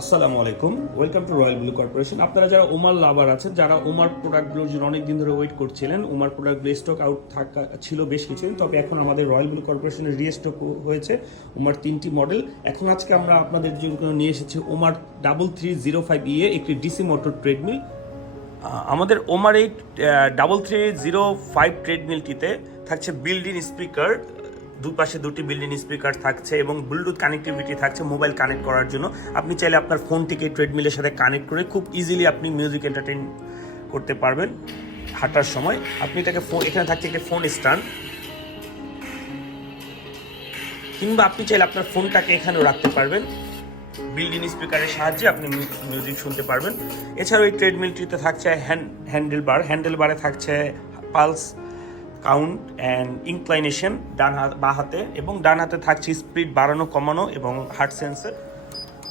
আসসালামু আলাইকুম, welcome to royal blue corporation. আপনারা যারা ওমার লাভার আছেন, যারা ওমার প্রোডাক্টগুলোর জন্য অনেকদিন ধরে ওয়েট করছিলেন, ওমার প্রোডাক্টগুলো স্টক আউট থাকা ছিল বেশ কিছুদিন, তবে এখন আমাদের রয়্যাল ব্লু কর্পোরেশনের রিস্টক হয়েছে ওমার 3টি মডেল। এখন আজকে আমরা আপনাদের জন্য নিয়ে এসেছি ওমার 3305 একটি ডিসি মোটর ট্রেডমিল। আমাদের ওমার এই 3305 ট্রেডমিলটিতে থাকছে বিল্ড ইন স্পিকার, দুপাশে দুটি বিল্ডিং স্পিকার থাকছে এবং ব্লুটুথ কানেক্টিভিটি থাকছে মোবাইল কানেক্ট করার জন্য। আপনি চাইলে আপনার ফোনটিকে ট্রেডমিলের সাথে কানেক্ট করে খুব ইজিলি আপনি মিউজিক এন্টারটেইন করতে পারবেন হাঁটার সময়। আপনি এটাকে এখানে থাকছে একটি ফোন স্ট্যান্ড, কিংবা আপনি চাইলে আপনার ফোনটাকে এখানেও রাখতে পারবেন। বিল্ডিং স্পিকারের সাহায্যে আপনি মিউজিক শুনতে পারবেন। এছাড়াও এই ট্রেডমিলটিতে থাকছে হ্যান্ডেল বারে থাকছে পালস কাউন্ট অ্যান্ড ইনক্লাইনেশন বাঁ হাতে, এবং ডান হাতে থাকছে স্পিড বাড়ানো কমানো এবং হার্ট সেন্সর।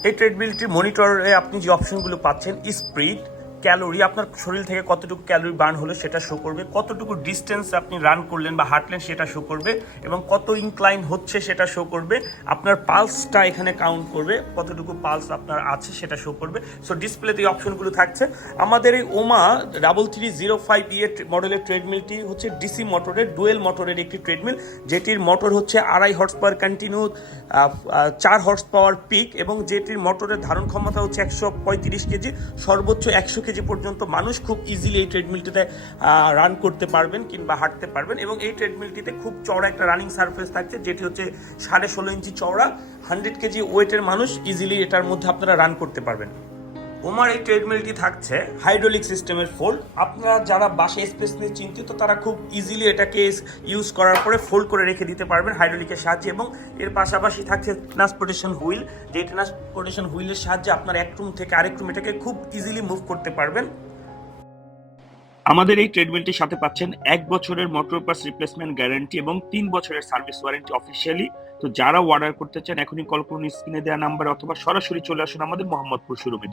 এই ট্রেডমিলটির মনিটরে আপনি যে অপশনগুলো পাচ্ছেন, স্পিড, ক্যালোরি, আপনার শরীর থেকে কতটুকু ক্যালোরি বার্ন হলো সেটা শো করবে, কতটুকু ডিস্টেন্স আপনি রান করলেন বা হাঁটলেন সেটা শো করবে, এবং কত ইনক্লাইন হচ্ছে সেটা শো করবে। আপনার পালসটা এখানে কাউন্ট করবে, কতটুকু পালস আপনার আছে সেটা শো করবে। সো ডিসপ্লেতে এই অপশনগুলো থাকছে। আমাদের এই ওমা 3305 মডেলের ট্রেডমিলটি হচ্ছে ডিসি মোটরের, ডুয়েল মোটরের একটি ট্রেডমিল, যেটির মোটর হচ্ছে 2.5 horse power continue, 4 horse power peak, এবং যেটির মোটরের ধারণ ক্ষমতা হচ্ছে 135 কেজি, সর্বোচ্চ 100 কেজি পর্যন্ত মানুষ খুব ইজিলি এই ট্রেডমিলটিতে রান করতে পারবেন কিংবা হাঁটতে পারবেন। এবং এই ট্রেডমিলটিতে খুব চওড়া একটা রানিং সারফেস থাকছে, যেটি হচ্ছে 16.5 ইঞ্চি চওড়া। 100 কেজি ওয়েটের মানুষ ইজিলি এটার মধ্যে আপনারা রান করতে পারবেন। ওমার এই ট্রেডমিলটি থাকছে হাইড্রোলিক সিস্টেমের ফোল্ড। আপনারা যারা বাসায় স্পেস নিয়ে চিন্তিত, তারা খুব ইজিলি এটাকে ইউজ করার পরে ফোল্ড করে রেখে দিতে পারবেন হাইড্রোলিকের সাহায্যে। এবং এর পাশাপাশি থাকছে ট্রান্সপোর্টেশন হুইল, যে ট্রান্সপোর্টেশন হুইলের সাহায্যে আপনার এক রুম থেকে আরেক রুম এটাকে খুব ইজিলি মুভ করতে পারবেন। আমাদের এই ট্রেডমিলটির সাথে পাচ্ছেন 1 বছরের মোটর পার্টস রিপ্লেসমেন্ট গ্যারান্টি এবং 3 বছরের সার্ভিস ওয়ারেন্টি অফিসিয়ালি। তো যারা অর্ডার করতে চান এখনই কল করুন স্ক্রিনে দেওয়া নাম্বারে, অথবা সরাসরি চলে আসুন আমাদের মোহাম্মদপুর শোরুমে।